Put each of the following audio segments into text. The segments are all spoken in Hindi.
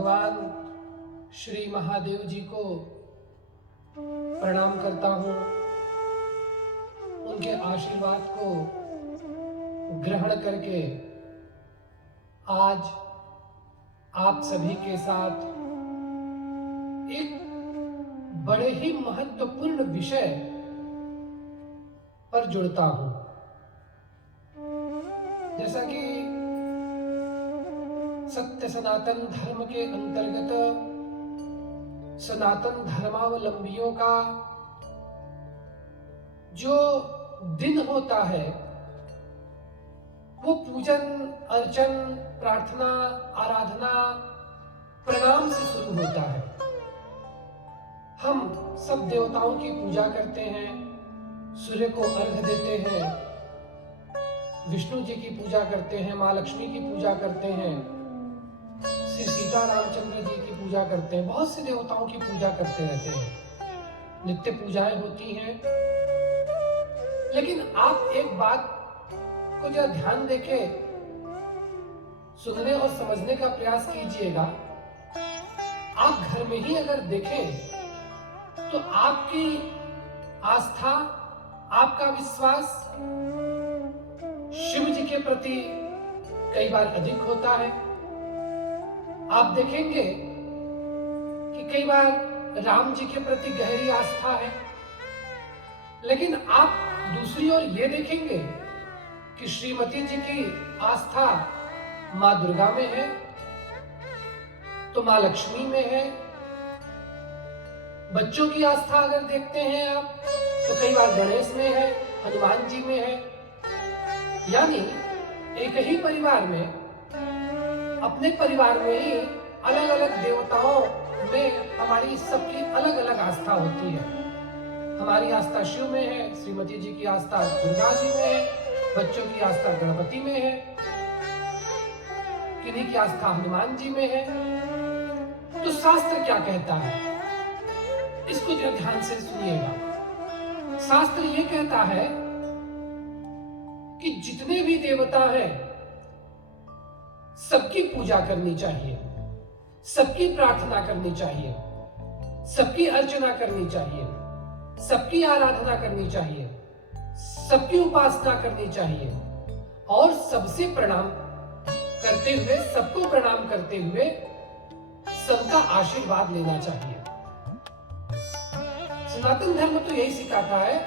भगवान श्री महादेव जी को प्रणाम करता हूँ। उनके आशीर्वाद को ग्रहण करके आज आप सभी के साथ एक बड़े ही महत्वपूर्ण विषय पर जुड़ता हूँ। जैसा कि सत्य सनातन धर्म के अंतर्गत सनातन धर्मावलंबियों का जो दिन होता है वो पूजन अर्चन प्रार्थना आराधना प्रणाम से शुरू होता है। हम सब देवताओं की पूजा करते हैं, सूर्य को अर्घ्य देते हैं, विष्णु जी की पूजा करते हैं, माँ लक्ष्मी की पूजा करते हैं, श्री सीता रामचंद्र जी की पूजा करते हैं, बहुत से देवताओं की पूजा करते रहते हैं, नित्य पूजाएं होती हैं। लेकिन आप एक बात को जरा ध्यान देके सुनने और समझने का प्रयास कीजिएगा। आप घर में ही अगर देखें तो आपकी आस्था, आपका विश्वास शिव जी के प्रति कई बार अधिक होता है। आप देखेंगे कि कई बार राम जी के प्रति गहरी आस्था है, लेकिन आप दूसरी ओर ये देखेंगे कि श्रीमती जी की आस्था माँ दुर्गा में है, तो माँ लक्ष्मी में है। बच्चों की आस्था अगर देखते हैं आप तो कई बार गणेश में है, हनुमान जी में है। यानी एक ही परिवार में, अपने परिवार में ही अलग अलग देवताओं में हमारी सबकी अलग अलग आस्था होती है। हमारी आस्था शिव में है, श्रीमती जी की आस्था दुर्गा जी में है, बच्चों की आस्था गणपति में है, किन्हीं की आस्था हनुमान जी में है। तो शास्त्र क्या कहता है, इसको जरा ध्यान से सुनिएगा। शास्त्र ये कहता है कि जितने भी देवता हैं सबकी पूजा करनी चाहिए, सबकी प्रार्थना करनी चाहिए, सबकी अर्चना करनी चाहिए, सबकी आराधना करनी चाहिए, सबकी उपासना करनी चाहिए और सबसे प्रणाम करते हुए, सबको प्रणाम करते हुए सबका आशीर्वाद लेना चाहिए। सनातन धर्म तो यही सिखाता है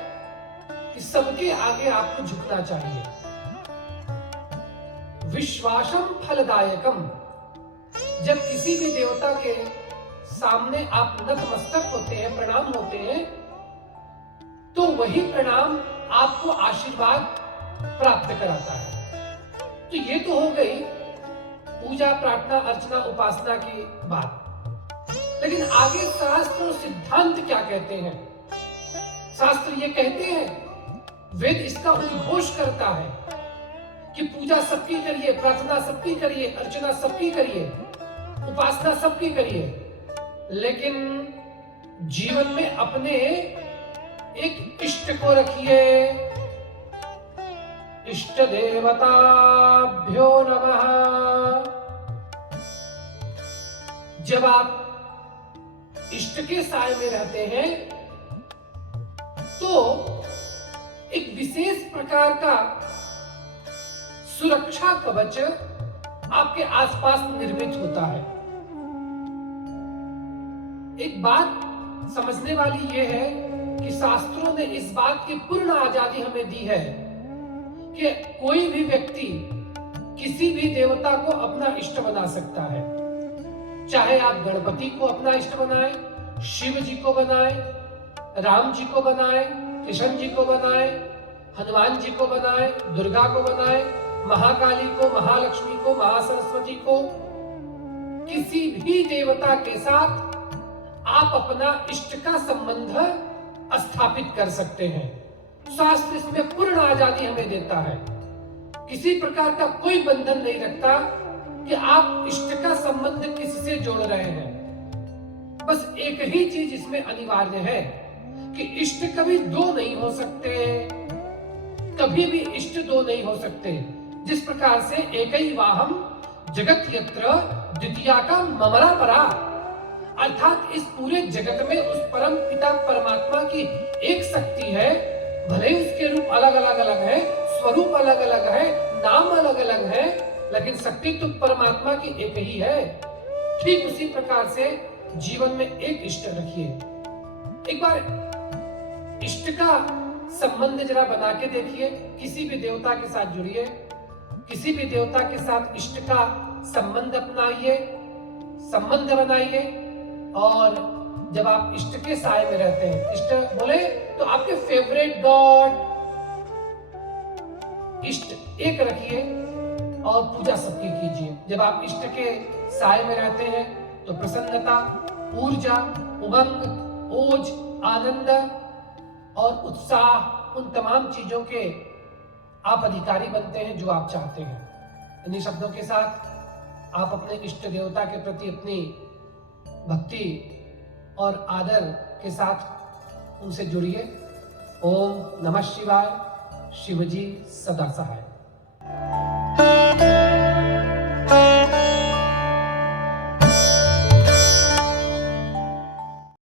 कि सबके आगे आपको झुकना चाहिए। विश्वासम फलदायकम, जब किसी भी देवता के सामने आप नतमस्तक होते हैं, प्रणाम होते हैं, तो वही प्रणाम आपको आशीर्वाद प्राप्त कराता है। तो ये तो हो गई पूजा प्रार्थना अर्चना उपासना की बात। लेकिन आगे शास्त्र और सिद्धांत क्या कहते हैं? शास्त्र ये कहते हैं, वेद इसका उद्घोष करता है कि पूजा सबकी करिए, प्रार्थना सबकी करिए, अर्चना सबकी करिए, उपासना सबकी करिए, लेकिन जीवन में अपने एक इष्ट को रखिए। इष्ट देवताभ्यो नमः। जब आप इष्ट के साय में रहते हैं तो एक विशेष प्रकार का सुरक्षा कवच आपके आसपास निर्मित होता है। एक बात समझने वाली यह है कि शास्त्रों ने इस बात की पूर्ण आजादी हमें दी है कि कोई भी व्यक्ति किसी भी देवता को अपना इष्ट बना सकता है। चाहे आप गणपति को अपना इष्ट बनाएं, शिव जी को बनाएं, राम जी को बनाएं, कृष्ण जी को बनाएं, हनुमान जी को बनाएं, दुर्गा को बनाएं, महाकाली को, महालक्ष्मी को, महासरस्वती को, किसी भी देवता के साथ आप अपना इष्ट का संबंध स्थापित कर सकते हैं। शास्त्र इसमें पूर्ण आजादी हमें देता है, किसी प्रकार का कोई बंधन नहीं रखता कि आप इष्ट का संबंध किससे जोड़ रहे हैं। बस एक ही चीज इसमें अनिवार्य है कि इष्ट कभी दो नहीं हो सकते, कभी भी इष्ट दो नहीं हो सकते। जिस प्रकार से एकैवाहम जगत यत्र द्वितीया का ममरा परा, अर्थात इस पूरे जगत में उस परम पिता परमात्मा की एक शक्ति है। भले ही उसके रूप अलग अलग है, स्वरूप अलग अलग है, नाम अलग अलग है, लेकिन शक्ति तो परमात्मा की एक ही है। ठीक उसी प्रकार से जीवन में एक इष्ट रखिए। एक बार इष्ट का संबंध जरा बना के देखिए। किसी भी देवता के साथ जुड़िए, किसी भी देवता के साथ इष्ट का संबंध अपनाइए, संबंध बनाइए। और जब आप इष्ट के साए में रहते हैं, इष्ट बोले तो आपके फेवरेट गॉड इष्ट एक रखिए और पूजा सबकी कीजिए। जब आप इष्ट के साए में रहते हैं तो प्रसन्नता, ऊर्जा, उमंग, ओज, आनंद और उत्साह, उन तमाम चीजों के आप अधिकारी बनते हैं जो आप चाहते हैं। इन्हीं शब्दों के साथ आप अपने इष्ट देवता के प्रति अपनी भक्ति और आदर के साथ उनसे जुड़िए। ओम नमः शिवाय। शिवजी सदा सहाय।